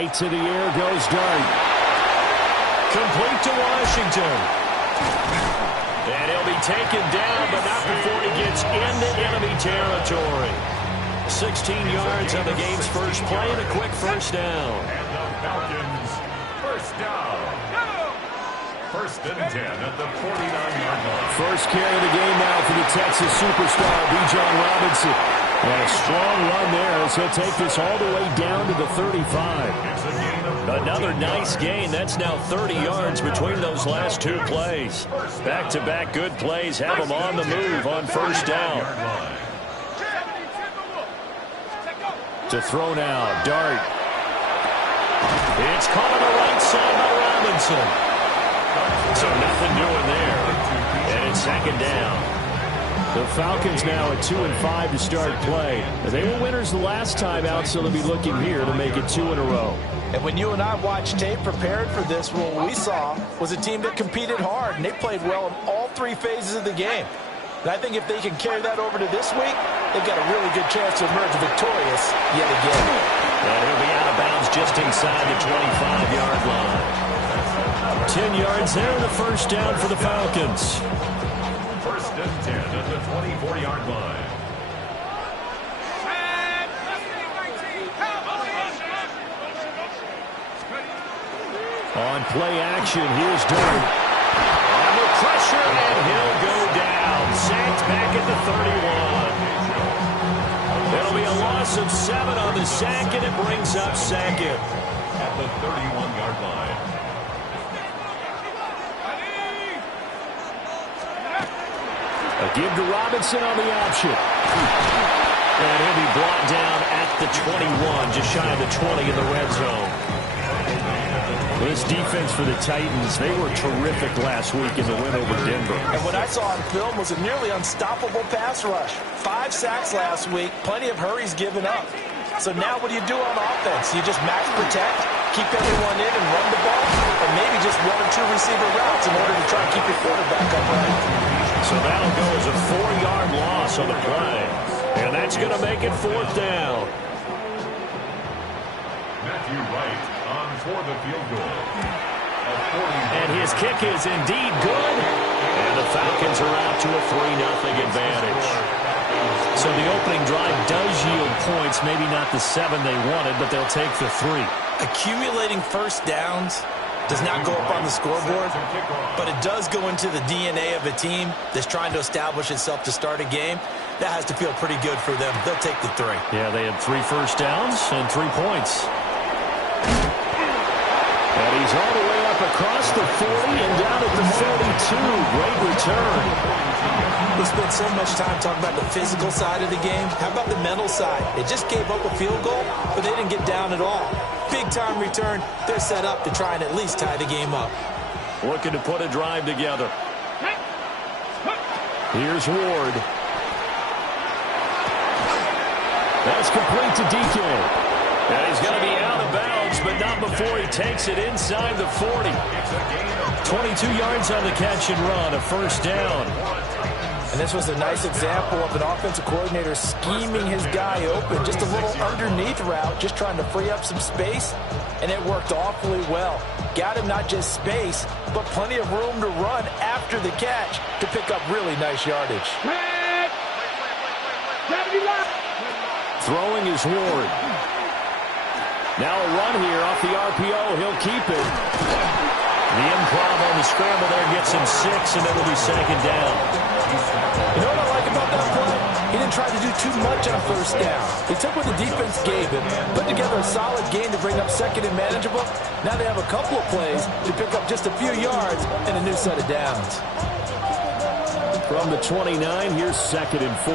Right to the air goes Dart. Complete to Washington. And he'll be taken down, but not before he gets into enemy territory. 16 yards on the game's first play and a quick first down. And the Falcons, first down. First and 10 at the 49-yard line. First carry of the game now for the Texas superstar, Bijan Robinson. And a strong run there as he'll take this all the way down to the 35. Another nice gain. That's now 30 yards between those last two plays. Back-to-back good plays have him on the move on first down. To throw now, Dart. It's caught on the right side by Robinson. So nothing doing there. And it's second down. The Falcons now at 2-5 to start play. They were winners the last time out, so they'll be looking here to make it 2 in a row. And when you and I watched tape prepared for this, what we saw was a team that competed hard, and they played well in all three phases of the game. And I think if they can carry that over to this week, they've got a really good chance to emerge victorious yet again. And he'll be out of bounds just inside the 25-yard line. 10 yards there, the first down for the Falcons. First and 10 at the 24-yard line. On play action, here's Dart. Under pressure, and he'll go down. Sacked back at the 31. It'll be a loss of 7 on the sack, and it brings up second. At the 31-yard line. A give to Robinson on the option. And he'll be brought down at the 21, just shy of the 20 in the red zone. This defense for the Titans, they were terrific last week in the win over Denver. And what I saw on film was a nearly unstoppable pass rush. 5 sacks last week, plenty of hurries given up. So now what do you do on offense? You just max protect, keep everyone in and run the ball, and maybe just 1 or 2 receiver routes in order to try and keep your quarterback upright. So that'll go as a 4-yard loss on the play. And that's going to make it 4th down. Matthew Wright on for the field goal. And his kick is indeed good. And the Falcons are out to a 3-0 advantage. So the opening drive does yield points, maybe not the 7 they wanted, but they'll take the 3. Accumulating first downs does not go up on the scoreboard, but it does go into the DNA of a team that's trying to establish itself to start a game. That has to feel pretty good for them. They'll take the 3. Yeah, they had 3 first downs and 3 points. And he's all the way up across the 40 and down at the 32. Great return. We spent so much time talking about the physical side of the game. How about the mental side? They just gave up a field goal, but they didn't get down at all. Big-time return. They're set up to try and at least tie the game up. Looking to put a drive together. Here's Ward. That's complete to DK. And he's going to be out of bounds, but not before he takes it inside the 40. 22 yards on the catch and run, a first down. And this was a nice example of an offensive coordinator scheming his guy open. Just a little underneath route, just trying to free up some space, and it worked awfully well. Got him not just space, but plenty of room to run after the catch to pick up really nice yardage. Throwing is Ward. Now a run here off the RPO. He'll keep it. The improv on the scramble there gets him 6, and it'll be second down. You know what I like about that play? He didn't try to do too much on first down. He took what the defense gave him, put together a solid game to bring up second and manageable. Now they have a couple of plays to pick up just a few yards and a new set of downs. From the 29, here's second and 4.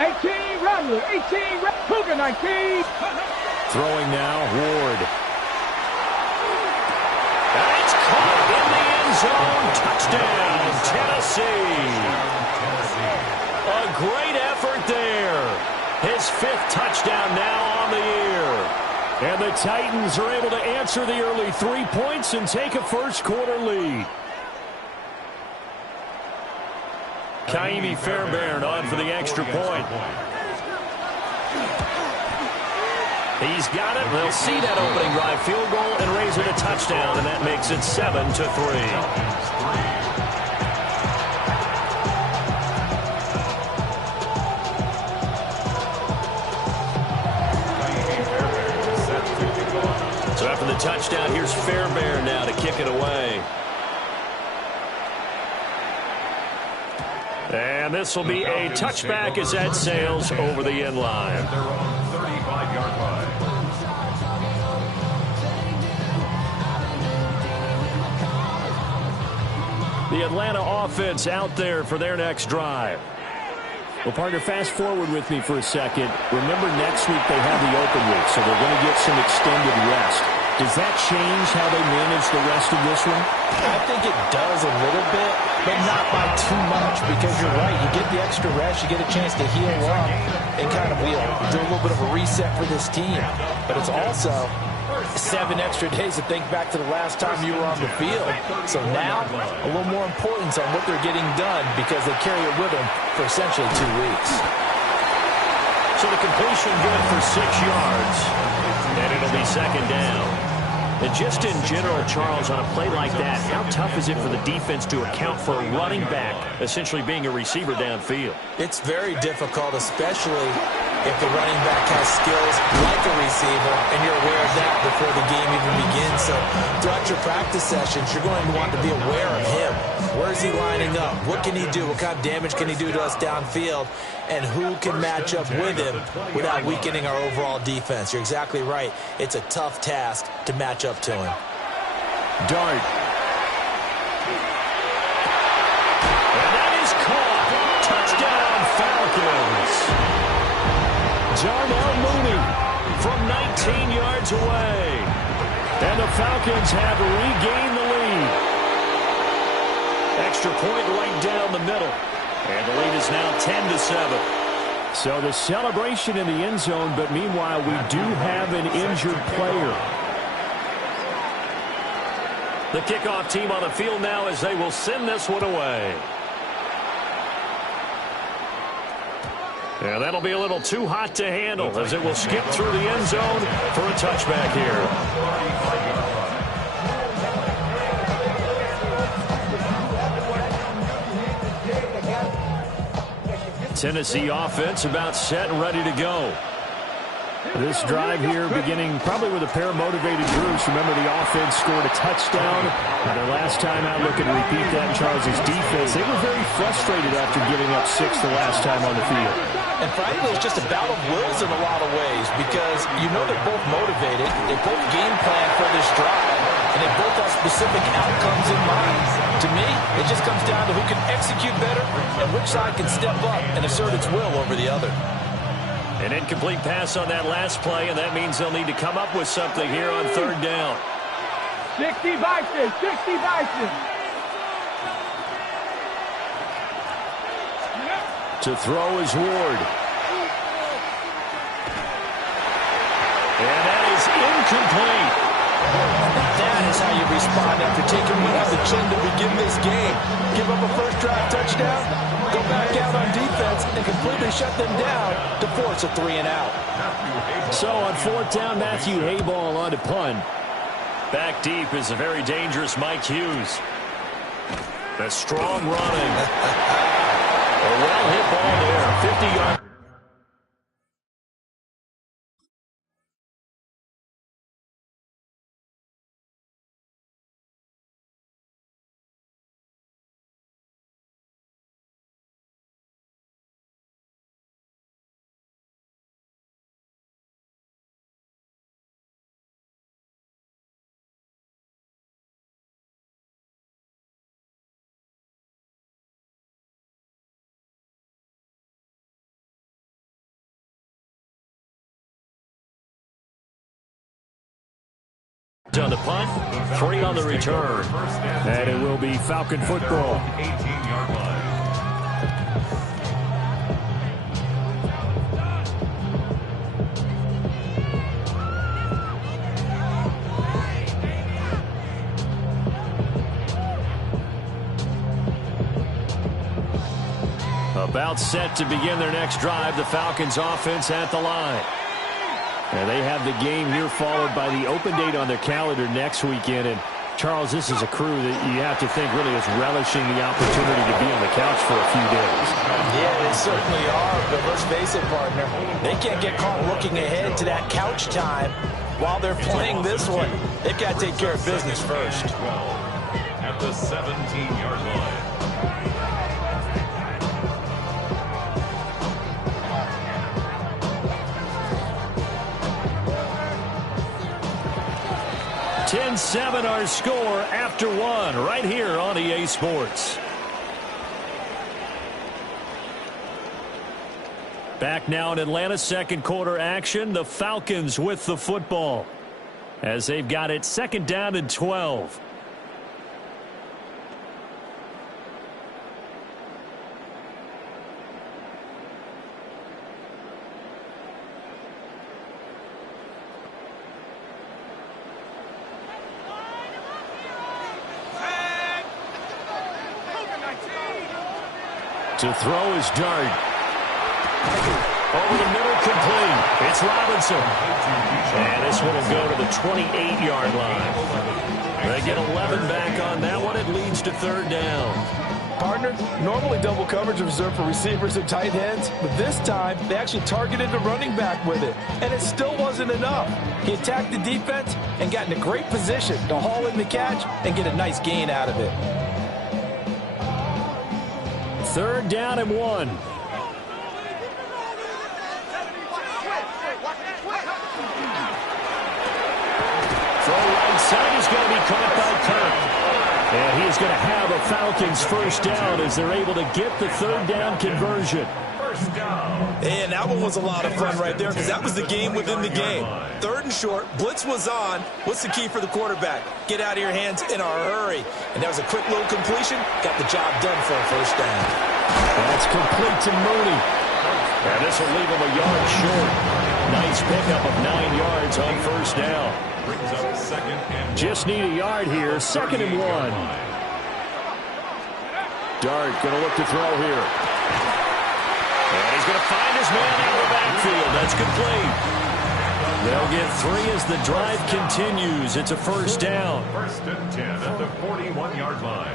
18, Rattler, 18, Cougar 19. Throwing now, Ward. That's caught in the end zone. Touchdown, Tennessee. A great effort there. His 5th touchdown now on the year. And the Titans are able to answer the early 3 points and take a first quarter lead. Kaimi Fairbairn on for the extra point. He's got it. They'll see that opening drive field goal and raise it a touchdown, and that makes it 7-3. So after the touchdown, here's Fairbairn now to kick it away. And this will be a touchback as that sails over the end line. Their own 35-yard line. The Atlanta offense out there for their next drive. Well, partner, fast forward with me for a second. Remember, next week they have the open week, so they're going to get some extended rest. Does that change how they manage the rest of this one? I think it does a little bit, but not by too much, because you're right. You get the extra rest, you get a chance to heal up and kind of do a little bit of a reset for this team. But it's also 7 extra days to think back to the last time you were on the field. So now, a little more importance on what they're getting done because they carry it with them for essentially 2 weeks. So the completion good for 6 yards, and it'll be second down. And just in general, Charles, on a play like that, how tough is it for the defense to account for a running back essentially being a receiver downfield? It's very difficult, especially if the running back has skills like a receiver, and you're aware of that before the game even begins. So throughout your practice sessions, you're going to want to be aware of him. Where is he lining up? What can he do? What kind of damage can he do to us downfield? And who can match up with him without weakening our overall defense? You're exactly right. It's a tough task to match up to him. Dart. And that is caught. Touchdown, Falcons. Darnell Mooney from 19 yards away. And the Falcons have regained the lead. Extra point right down the middle. And the lead is now 10-7. So the celebration in the end zone, but meanwhile we do have an injured player. The kickoff team on the field now as they will send this one away. And that'll be a little too hot to handle as it will skip through the end zone for a touchback here. Tennessee offense about set and ready to go. This drive here beginning probably with a pair of motivated groups. Remember, the offense scored a touchdown. Their last time out, looking to repeat that in Charles's defense. They were very frustrated after giving up 6 the last time on the field. And frankly, it's just a battle of wills in a lot of ways because you know they're both motivated. They both game plan for this drive, and they both have specific outcomes in mind. To me, it just comes down to who can execute better and which side can step up and assert its will over the other. An incomplete pass on that last play, and that means they'll need to come up with something here on third down. 60 Vikings, 60 Vikings. To throw is Ward. And that is incomplete. That is how you respond after taking one on the chin to begin this game. Give up a first drive touchdown, go back out on defense, and completely shut them down to force a 3 and out. So on fourth down, Matthew Hayball on to punt. Back deep is a very dangerous Mike Hughes. A strong running. A well-hit ball there, 50 yards. On the punt, 3 on the return. And it will be Falcon football. 18-yard line. About set to begin their next drive. The Falcons offense at the line. And they have the game here followed by the open date on their calendar next weekend. And, Charles, this is a crew that you have to think really is relishing the opportunity to be on the couch for a few days. Yeah, they certainly are, but let's face it, partner. They can't get caught looking ahead to that couch time while they're playing this one. They've got to take care of business first. At the 17-yard line. (10-7) our score after one right here on EA Sports. Back now in Atlanta, second quarter action. The Falcons with the football as they've got it 2nd down and 12. To throw is Dart. Over the middle, complete. It's Robinson. And this one will go to the 28-yard line. They get 11 back on that one. It leads to 3rd down. Partner, normally double coverage is reserved for receivers and tight ends, but this time they actually targeted the running back with it, and it still wasn't enough. He attacked the defense and got in a great position to haul in the catch and get a nice gain out of it. 3rd down and 1. Throw right side is going to be caught by Kirk. And he is going to have a Falcons first down as they're able to get the 3rd down conversion. First down. And that one was a lot of fun right there because that was the game within the game. 3rd and short, blitz was on. What's the key for the quarterback? Get out of your hands in a hurry. And that was a quick little completion. Got the job done for a first down. That's complete to Mooney. And this will leave him a yard short. Nice pickup of 9 yards on first down. Brings up 2nd and Just need a yard here. 2nd and 1. Dart going to look to throw here. And he's going to find his man out of the backfield. That's complete. They'll get 3 as the drive continues. It's a first down. 1st and 10 at the 41-yard line.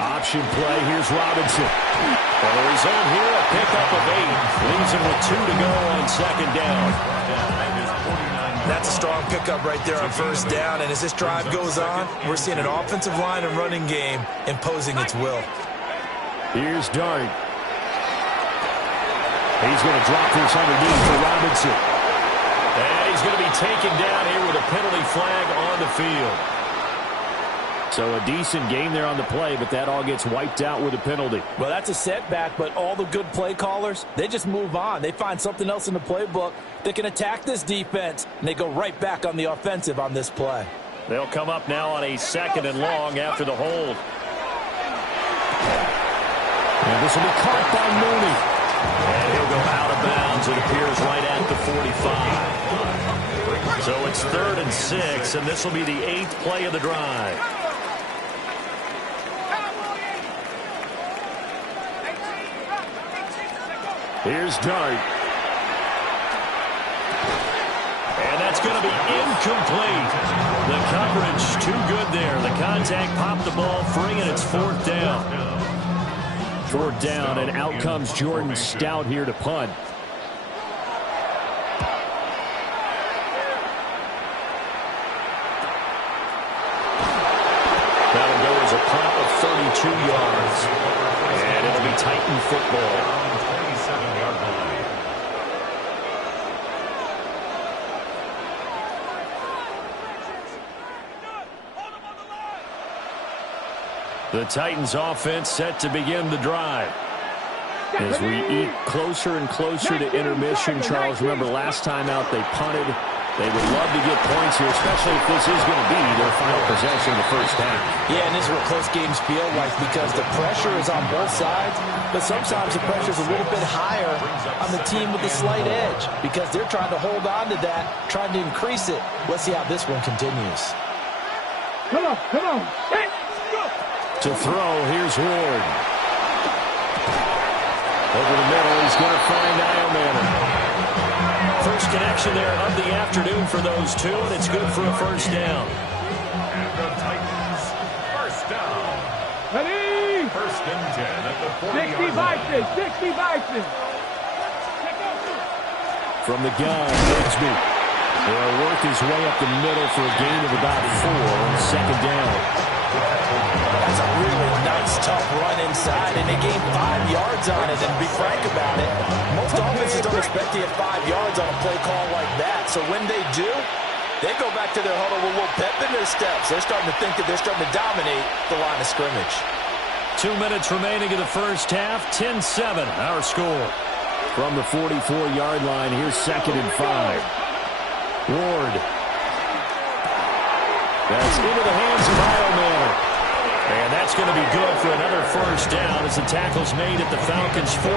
Option play. Here's Robinson. Well, he's on here. A pickup of 8. Leaves him with 2 to go on 2nd down. That's a strong pickup right there on first down. And as this drive goes on, we're seeing an offensive line and running game imposing its will. Here's Dart. He's going to drop this underneath for Robinson. And he's going to be taken down here with a penalty flag on the field. So a decent game there on the play, but that all gets wiped out with a penalty. Well, that's a setback, but all the good play callers, they just move on. They find something else in the playbook that can attack this defense, and they go right back on the offensive on this play. They'll come up now on a 2nd and long after the hold. And this will be caught by Mooney. And he'll go out of bounds. It appears right at the 45. So it's 3rd and 6, and this will be the 8th play of the drive. Here's Dart. And that's going to be incomplete. The coverage too good there. The contact popped the ball free, and it's 4th down. 4th down, and out comes Jordan Stout here to punt. That'll go as a punt of 32 yards. And it'll be Titan football. 27-yard line. The Titans offense set to begin the drive. As we eat closer and closer to intermission, Charles, remember last time out they punted. They would love to get points here, especially if this is going to be their final possession of the first half. Yeah, and this is what close games feel like because the pressure is on both sides, but sometimes the pressure is a little bit higher on the team with the slight edge because they're trying to hold on to that, trying to increase it. Let's see how this one continues. Come on, come on. Hey, go. To throw, here's Ward. Over the middle, he's going to find Manning. First connection there of the afternoon for those two, and it's good for a first down. And the Titans, first down. Ready? First and 10 at the 60 40-yard line. Vikings, 60 Vikings. From the gun, Bigsby. He'll work his way up the middle for a gain of about 4 on second down. That's a really nice, tough run inside, and they gained 5 yards on it. And to be frank about it, most offenses don't expect to get 5 yards on a play call like that. So when they do, they go back to their huddle with a little pep in their steps. They're starting to think that they're starting to dominate the line of scrimmage. 2 minutes remaining in the first half. 10-7, our score. From the 44-yard line, here's second and 5. Ward. That's into the hands of Manning. And that's going to be good for another first down as the tackle's made at the Falcons' 43.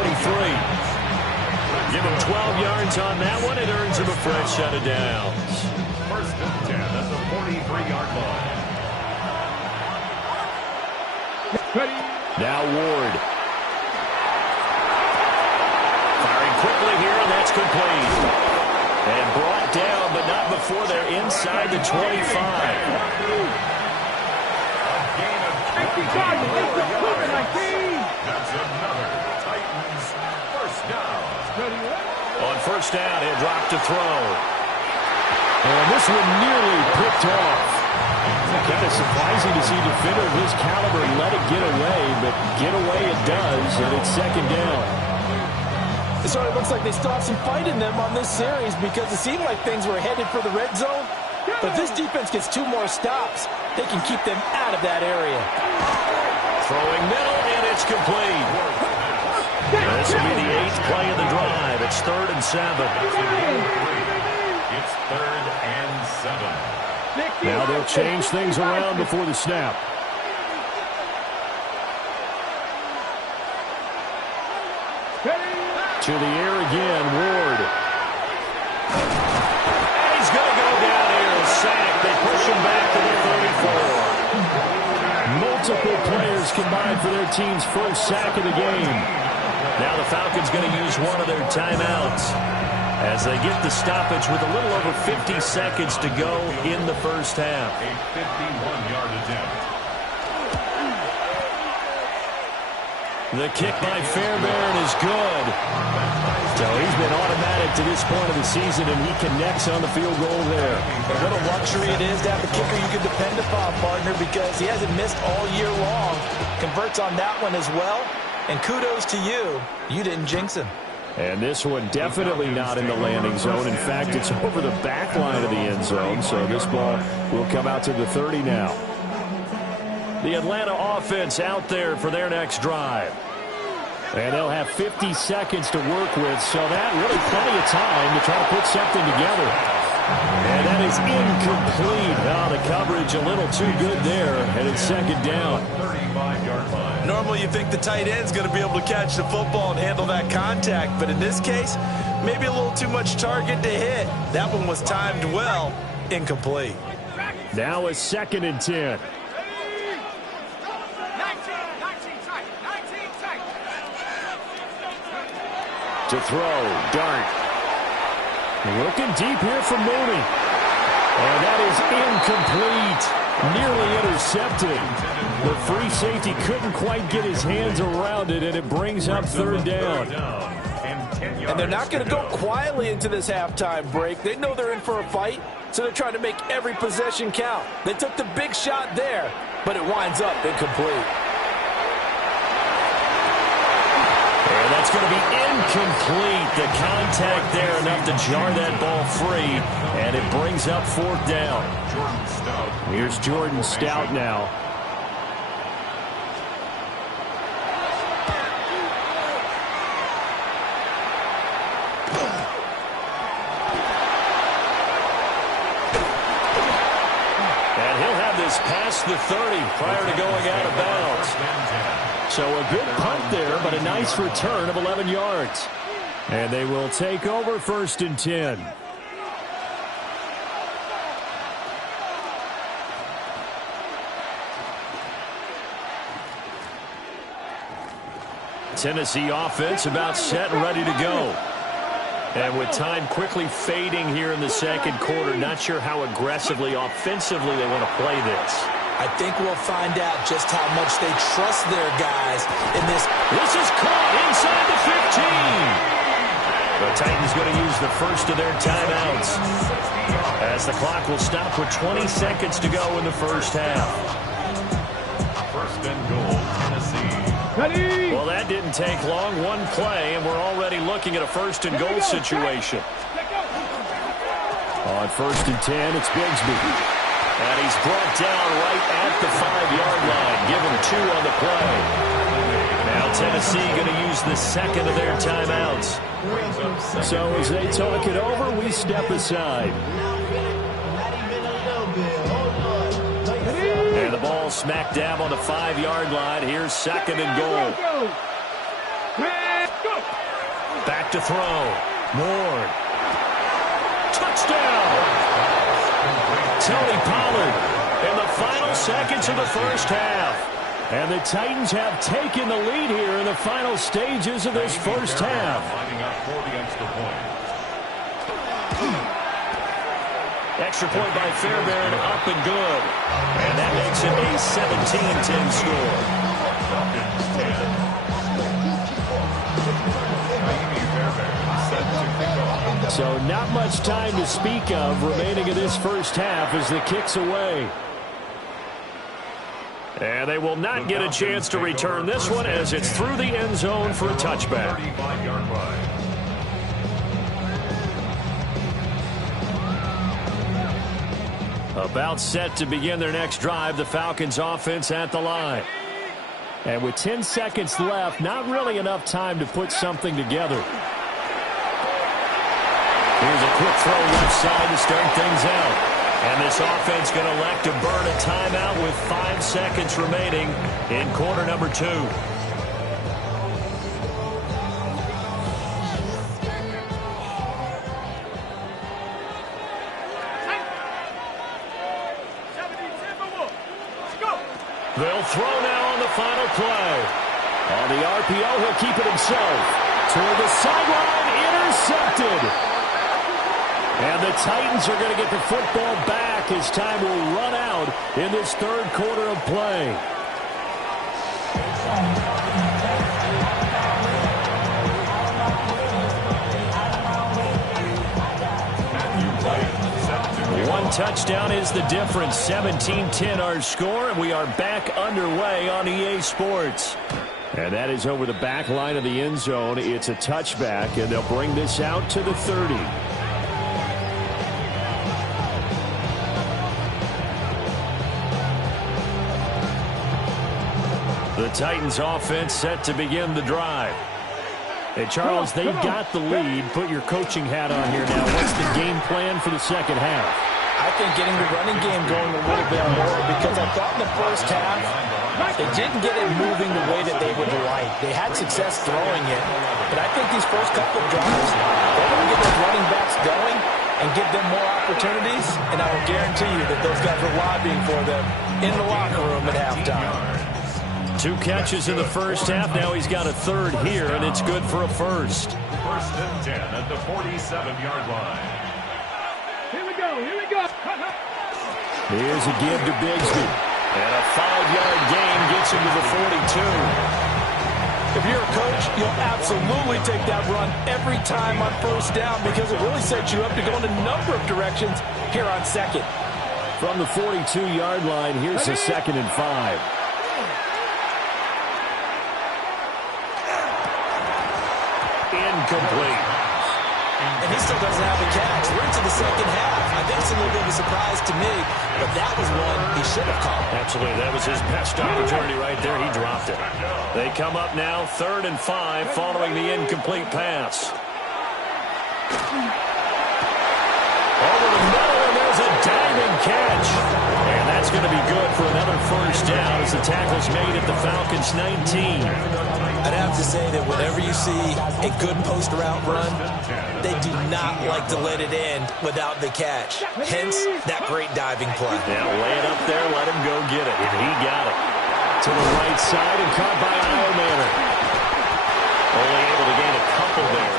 Give him 12 yards on that one. It earns him a fresh set of downs. First and 10 at the 43-yard line. Now Ward. Firing quickly here, and that's complete. And brought down, but not before they're inside the 25. That's another Titans first down. On first down, he'll drop to throw. And this one nearly picked off. Kind of surprising to see a defender of his caliber let it get away, but get away it does, and it's second down. So it looks like they still have some fight in them on this series because it seemed like things were headed for the red zone. But this defense gets 2 more stops. They can keep them out of that area. Throwing middle, and it's complete. This will be the 8th play of the drive. It's 3rd and 7. It's 3rd and 7. Now they'll change things around before the snap. To the air again, Ward. And he's going to go down here, sacked. They push him back to the 34. Multiple players combined for their team's first sack of the game. Now the Falcons going to use one of their timeouts as they get the stoppage with a little over 50 seconds to go in the first half. A 51-yard attempt. The kick by Fairbairn is good. So he's been automatic to this point of the season, and he connects on the field goal there. What a luxury it is to have a kicker you can depend upon, partner, because he hasn't missed all year long. Converts on that one as well. And kudos to you. You didn't jinx him. And this one definitely not in the landing zone. In fact, it's over the back line of the end zone. So this ball will come out to the 30 now. The Atlanta offense out there for their next drive. And they'll have 50 seconds to work with, so that really plenty of time to try to put something together. And that is incomplete. Oh, the coverage a little too good there, and it's second down. 35-yard line. Normally you think the tight end's going to be able to catch the football and handle that contact, but in this case, maybe a little too much target to hit. That one was timed well, incomplete. Now a 2nd and 10. To throw, Dart. Looking deep here for Mooney. And that is incomplete. Nearly intercepted. The free safety couldn't quite get his hands around it, and it brings up 3rd down. And they're not going to go quietly into this halftime break. They know they're in for a fight, so they're trying to make every possession count. They took the big shot there, but it winds up incomplete. And that's going to be incomplete. The contact there enough to jar that ball free, and it brings up 4th down. Here's Jordan Stout now. And he'll have this past the 30 prior to going out of bounds. So a good punt there, but a nice return of 11 yards. And they will take over 1st and 10. Tennessee offense about set and ready to go. And with time quickly fading here in the second quarter, not sure how aggressively, offensively they want to play this. I think we'll find out just how much they trust their guys in this. This is caught inside the 15. The Titans going to use the first of their timeouts, as the clock will stop with 20 seconds to go in the first half. First and goal, Tennessee. Ready? Well, that didn't take long. One play, and we're already looking at a first and goal situation. On first and 10, it's Bigsby. And he's brought down right at the 5-yard line. Give him 2 on the play. Now Tennessee going to use the second of their timeouts. So as they talk it over, we step aside. And the ball smack dab on the 5-yard line. Here's second and goal. Back to throw. Ward. Touchdown! Tony Pollard in the final seconds of the first half. And the Titans have taken the lead here in the final stages of this first half. Lining up for the extra point. Extra point by Fairbairn, up and good. And that makes it a 17-10 score. Falcons 10. Set to kick off. So not much time to speak of remaining in this first half as the kick's away. And they will not get a chance to return this one as it's through the end zone for a touchback. 35-yard line. About set to begin their next drive, the Falcons offense at the line. And with 10 seconds left, not really enough time to put something together. Here's a quick throw left side to start things out. And this offense going to elect to burn a timeout with 5 seconds remaining in quarter number 2. They'll throw now on the final play. On the RPO, he'll keep it himself. Toward the sideline, intercepted. And the Titans are going to get the football back as time will run out in this third quarter of play. One touchdown is the difference. 17-10 our score, and we are back underway on EA Sports. And that is over the back line of the end zone. It's a touchback, and they'll bring this out to the 30. The Titans offense set to begin the drive. Hey, Charles, they got the lead. Put your coaching hat on here now. What's the game plan for the second half? I think getting the running game going a little bit more, because I thought in the first half they didn't get it moving the way that they would like. They had success throwing it, but I think these first couple of drives, they're going to get those running backs going and give them more opportunities, and I will guarantee you that those guys are lobbying for them in the locker room at halftime. 2 catches in the first half. Now he's got a third here, and it's good for a first. First and 10 at the 47-yard line. Here we go. Here we go. Here's a give to Bigsby. And a 5-yard gain gets him to the 42. If you're a coach, you'll absolutely take that run every time on first down, because it really sets you up to go in a number of directions here on second. From the 42-yard line, here's a 2nd and 5. Incomplete. And he still doesn't have a catch. We're into the second half. I think it's a little bit of a surprise to me, but that was one he should have caught. Absolutely. That was his best opportunity right there. He dropped it. They come up now 3rd and 5 following the incomplete pass. Over the middle, and there's a diving catch. And that's going to be good for another first down as the tackle's made at the Falcons 19. I'd have to say that whenever you see a good post route run, they do not like to let it in without the catch. Hence, that great diving play. Now lay it up there, let him go get it. And he got it. To the right side and caught by Iomanner. Only able to gain a couple there,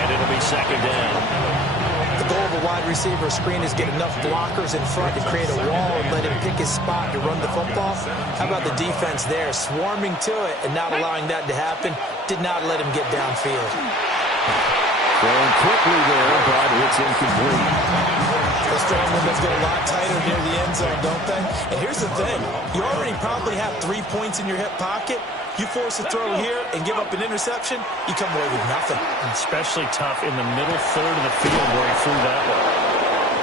and it'll be second down. The goal of a wide receiver screen is get enough blockers in front to create a wall and let him pick his spot to run the football. How about the defense there, swarming to it and not allowing that to happen? Did not let him get downfield. Going quickly there, but it's incomplete. Those throwing windows get a lot tighter near the end zone, don't they? And here's the thing. You already probably have 3 points in your hip pocket. You force a throw here and give up an interception, you come away with nothing. Especially tough in the middle third of the field where he threw that one.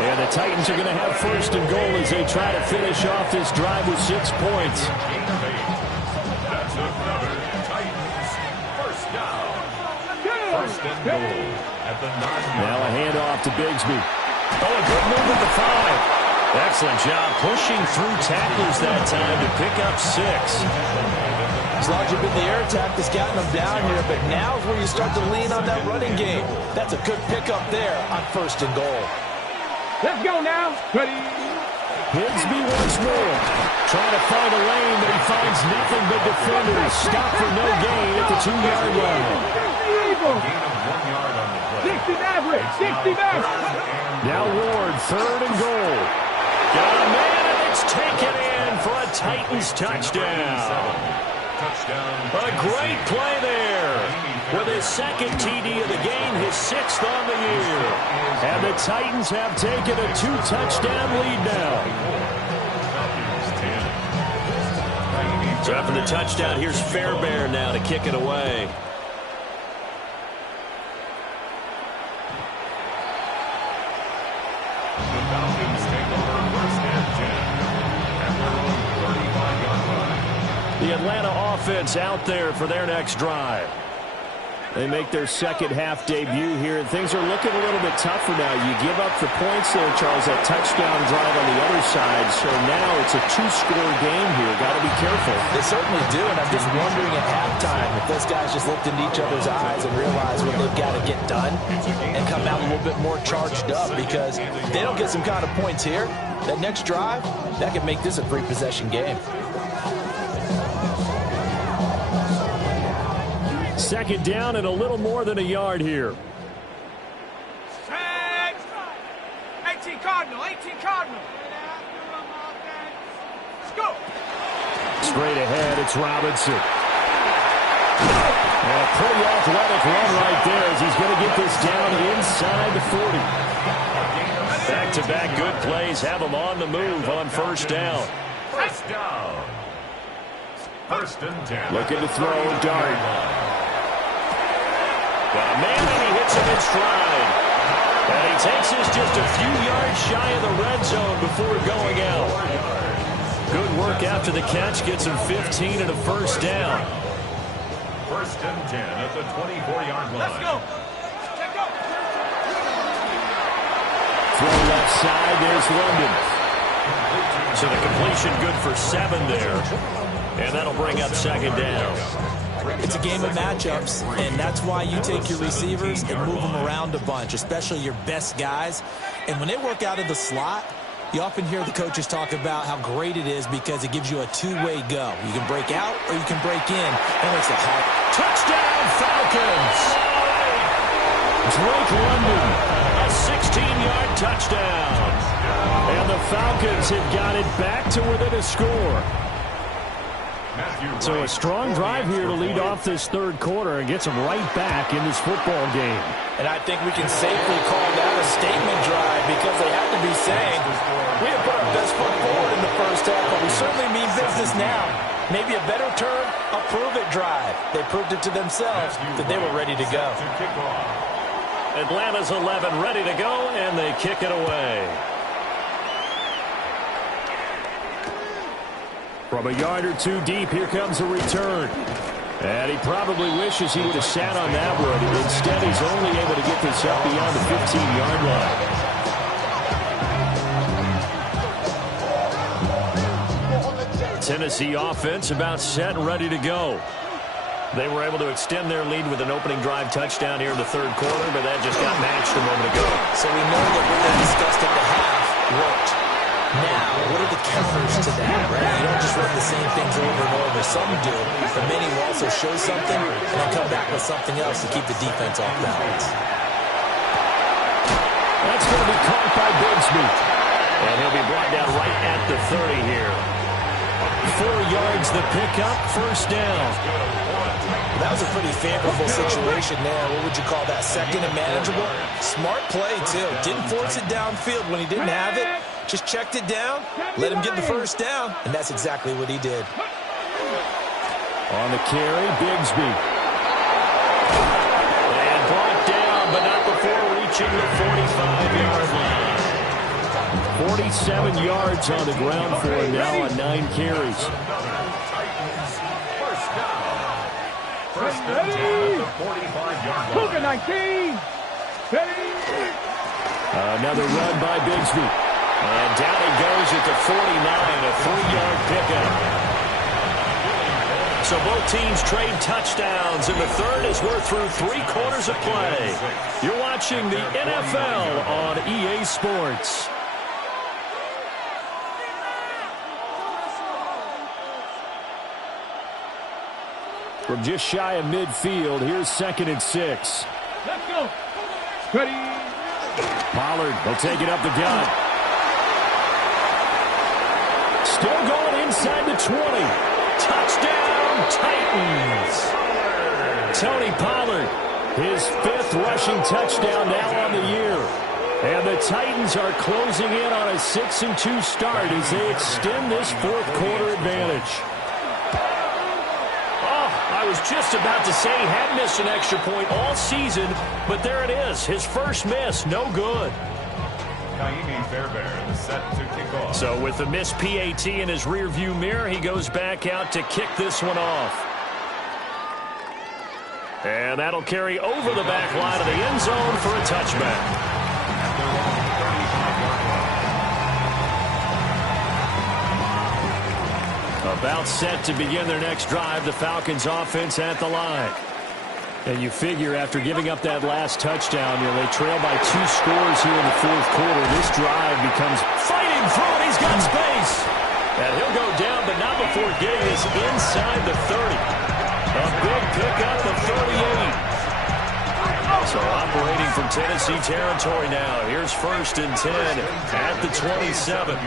And the Titans are going to have first and goal as they try to finish off this drive with 6 points. That's another Titans first down. First and goal at the 9-yard line. Now a handoff to Bigsby. Oh, a good move at the 5. Excellent job pushing through tacklers that time to pick up 6. As long as you've been the air attack that's gotten them down here, but now is where you start to lean on that running game. That's a good pickup there on first and goal. Let's go now. Ready. Bigsby once more. Trying to find a lane, but he finds nothing but defenders. Stop for no gain at the 2-yard line. Gain of 1 yard on the play. 60 average. 60 average. Now Ward, third and goal. Got a man, and it's taken in for a Titans touchdown. A great play there. With his second TD of the game, his 6th on the year. And the Titans have taken a 2-touchdown lead now. So after the touchdown, here's Fairbairn now to kick it away. The Falcons take over first and 10 at their own 35-yard line. The Atlanta offense out there for their next drive. They make their second half debut here, and things are looking a little bit tougher now. You give up the points there, Charles, that touchdown drive on the other side. So now it's a 2-score game here. Got to be careful. They certainly do, and I'm just wondering at halftime if those guys just looked into each other's eyes and realize what they've got to get done and come out a little bit more charged up, because if they don't get some kind of points here, that next drive, that could make this a 3-possession game. Second down and a little more than a yard here. 18 Cardinal. 18 Cardinal. Let's go. Straight ahead, it's Robinson. And a pretty athletic run right there as he's going to get this down inside the 40. Back-to-back good plays have him on the move on first down. First down. First and 10. Looking to throw, Dart. Got a man, and he hits him in stride. And he takes this just a few yards shy of the red zone before going out. Good work after the catch. Gets him 15 and a first down. First and 10 at the 24-yard line. Let's go. Throw left side. There's London. So the completion good for 7 there. And that'll bring up second down. It's a game of matchups, and that's why you take your receivers and move them around a bunch, especially your best guys. And when they work out of the slot, you often hear the coaches talk about how great it is because it gives you a two-way go. You can break out or you can break in. That makes it hard. Touchdown, Falcons! Drake London, a 16-yard touchdown. And the Falcons have got it back to within a score. So a strong drive here to lead off this third quarter and gets them right back in this football game. And I think we can safely call that a statement drive because they have to be saying, we have put our best foot forward in the first half, but we certainly mean business now. Maybe a better term, a prove-it drive. They proved it to themselves that they were ready to go. Atlanta's 11 ready to go, and they kick it away. From a yard or two deep, here comes a return. And he probably wishes he would have sat on that one. Instead, he's only able to get this up beyond the 15-yard line. Tennessee offense about set and ready to go. They were able to extend their lead with an opening drive touchdown here in the third quarter, but that just got matched a moment ago. So we know that what they discussed at the half worked. Now, what are the counters to that, right? You don't just run the same things over and over. Some do, but many will also show something and then come back with something else to keep the defense off balance. That's going to be caught by Bigsby. And he'll be brought down right at the 30 here. 4 yards the pickup, first down. That was a pretty favorable situation there. What would you call that? Second and manageable? Smart play, too. Didn't force it downfield when he didn't have it. Just checked it down, let him get the first down, and that's exactly what he did. On the carry, Bigsby. And brought down, but not before reaching the 45-yard line. 47 yards on the ground for him now on 9 carries. First and 10 at the 45-yard line. 19. Another run by Bigsby. And down he goes at the 49, a 3-yard pickup. So both teams trade touchdowns, and the third as we're through 3 quarters of play. You're watching the NFL on EA Sports. From just shy of midfield, here's 2nd and 6. Let's go. Ready. Pollard will take it up the gut. Still going inside the 20. Touchdown, Titans. Tony Pollard, his 5th rushing touchdown now on the year. And the Titans are closing in on a 6-2 start as they extend this 4th quarter advantage. I was just about to say he had missed an extra point all season, but there it is. His first miss, no good. Naimi Fairbairn is set to kick off. So with the missed PAT in his rearview mirror, he goes back out to kick this one off. And that'll carry over the back line of the end zone for a touchback. About set to begin their next drive, the Falcons offense at the line. And you figure after giving up that last touchdown, they trail by 2 scores here in the 4th quarter. This drive becomes fighting through it. He's got space. And he'll go down, but not before getting this inside the 30. A big pickup of 38. So operating from Tennessee territory now. Here's 1st and 10 at the 27.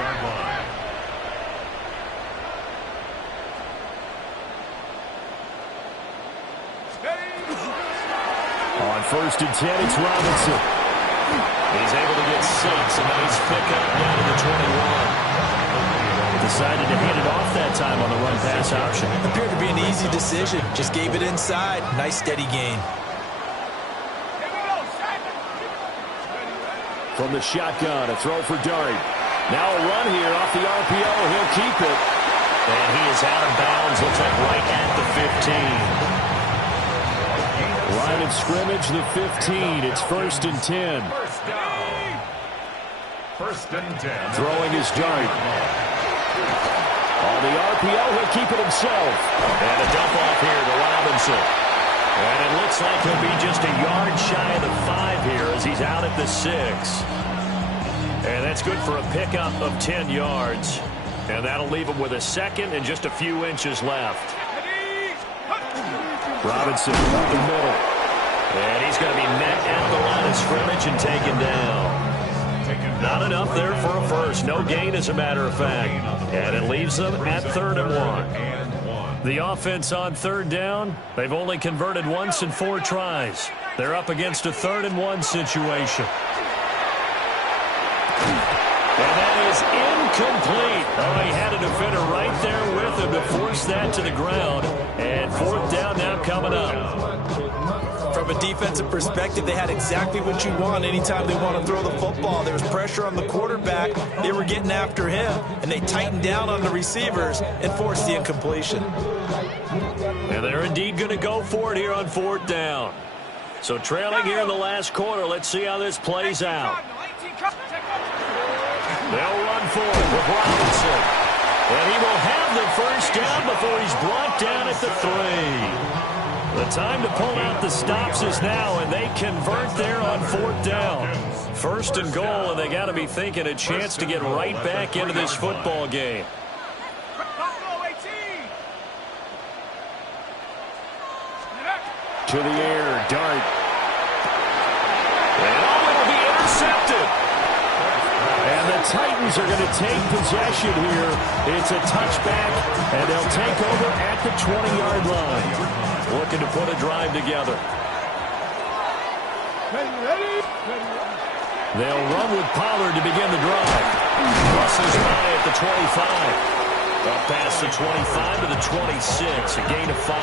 On 1st and 10, it's Robinson. He's able to get 6. A nice pickup down to the 21. Decided to hand it off that time on the run-pass option. Appeared to be an easy decision. Just gave it inside. Nice, steady gain. From the shotgun, a throw for Dart. Now a run here off the RPO. He'll keep it. And he is out of bounds. Looks like right at the 15. Line of scrimmage, the 15. It's 1st and 10. First down. 1st and 10. Throwing his Dart. On the RPO, he'll keep it himself. And a dump off here to Robinson. And it looks like he'll be just a yard shy of the 5 here as he's out at the 6. And that's good for a pickup of 10 yards. And that'll leave him with a 2nd and just a few inches left. Robinson up the middle. And he's going to be met at the line of scrimmage and taken down. Not enough there for a first. No gain, as a matter of fact. And it leaves them at 3rd and 1. The offense on 3rd down, they've only converted once in 4 tries. They're up against a 3rd and 1 situation. And that is incomplete. Oh, he had a defender right there with him to force that to the ground. And 4th down now coming up. From a defensive perspective, they had exactly what you want anytime they want to throw the football. There was pressure on the quarterback. They were getting after him, and they tightened down on the receivers and forced the incompletion. And they're indeed going to go for it here on 4th down. So trailing here in the last quarter, let's see how this plays out. They'll run for it with Robinson. And he will have the first down before he's brought down at the 3. The time to pull out the stops is now, and they convert there on 4th down. First and goal, and they got to be thinking a chance to get right back into this football game. To the air, Dart. And it'll be intercepted. And the Titans are going to take possession here. It's a touchback, and they'll take over at the 20-yard line. Looking to put a drive together. They'll run with Pollard to begin the drive. Crosses by at the 25. Up past the 25 to the 26, a gain of 5.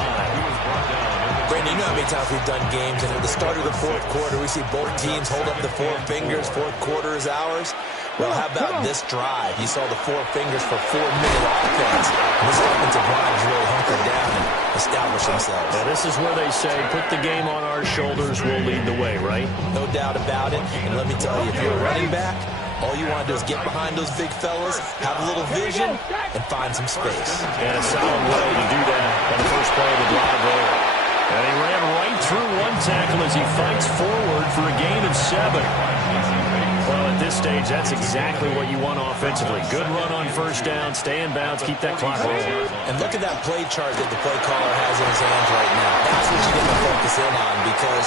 Brandon, you know how many times we've done games, and at the start of the fourth quarter, we see both teams hold up the four fingers, fourth quarter is ours. Well, how about this drive? You saw the four fingers for 4-minute offense. And this offensive line is really hunkered down and established themselves. Yeah, this is where they say, put the game on our shoulders, we'll lead the way, right? No doubt about it. And let me tell you, if you're a running back, all you want to do is get behind those big fellas, have a little vision, and find some space. And a solid way to do that on the first play of the drive there. And he ran right through one tackle as he fights forward for a gain of 7. Well, at this stage, that's exactly what you want offensively. Good run on first down, stay in bounds, keep that clock rolling. And look at that play chart that the play caller has in his hands right now. That's what you get to focus in on, because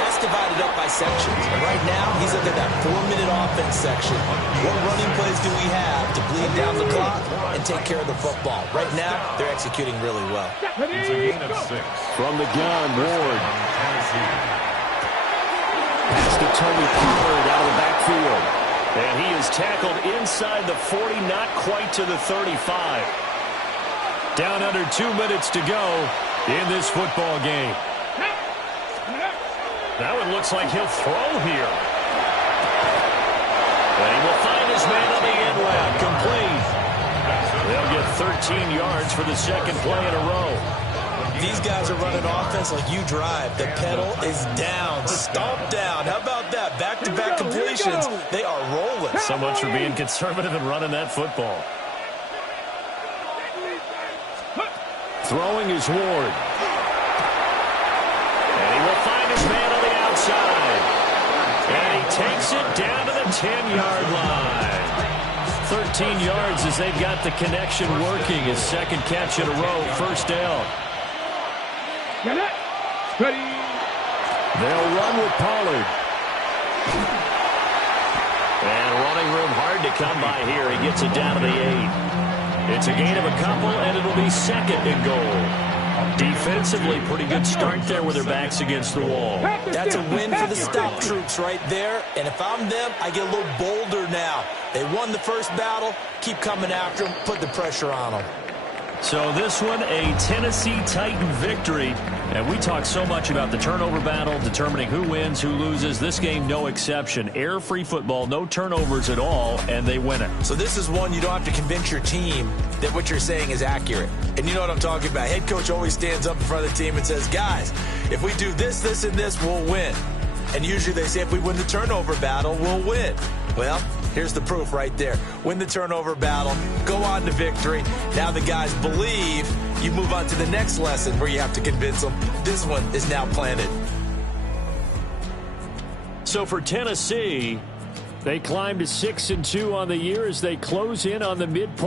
that's divided up by sections. And right now, he's under that 4-minute offense section. What running plays do we have to bleed down the clock and take care of the football? Right now, they're executing really well. It's a gain of 6. From the gun, Ward. Pass to Tony Pollard out of the backfield. And he is tackled inside the 40, not quite to the 35. Down under 2 minutes to go in this football game. Now it looks like he'll throw here. And he will find his man on the end route, complete. They'll get 13 yards for the second play in a row. These guys are running offense like you drive. The pedal is down, stomped down. How about that? Back-to-back completions. They are rolling. So much for being conservative and running that football. Throwing is Ward. And he will find his man on the outside. And he takes it down to the 10-yard line. 13 yards as they've got the connection working. His second catch in a row, first down. Ready. They'll run with Pollard. And running room hard to come by here. He gets it down to the 8. It's a gain of a couple, and it'll be second and goal. Defensively, pretty good start there with their backs against the wall. That's a win for the stout troops right there. And if I'm them, I get a little bolder now. They won the first battle. Keep coming after them. Put the pressure on them. So this one, a Tennessee Titan victory. And we talk so much about the turnover battle, determining who wins, who loses. This game, no exception. Air-free football, no turnovers at all, and they win it. So this is one you don't have to convince your team that what you're saying is accurate. And you know what I'm talking about. Head coach always stands up in front of the team and says, guys, if we do this, this, and this, we'll win. And usually they say if we win the turnover battle, we'll win. Well, here's the proof right there. Win the turnover battle, go on to victory. Now the guys believe. You move on to the next lesson where you have to convince them. This one is now planted. So for Tennessee, they climb to 6-2 on the year as they close in on the midpoint.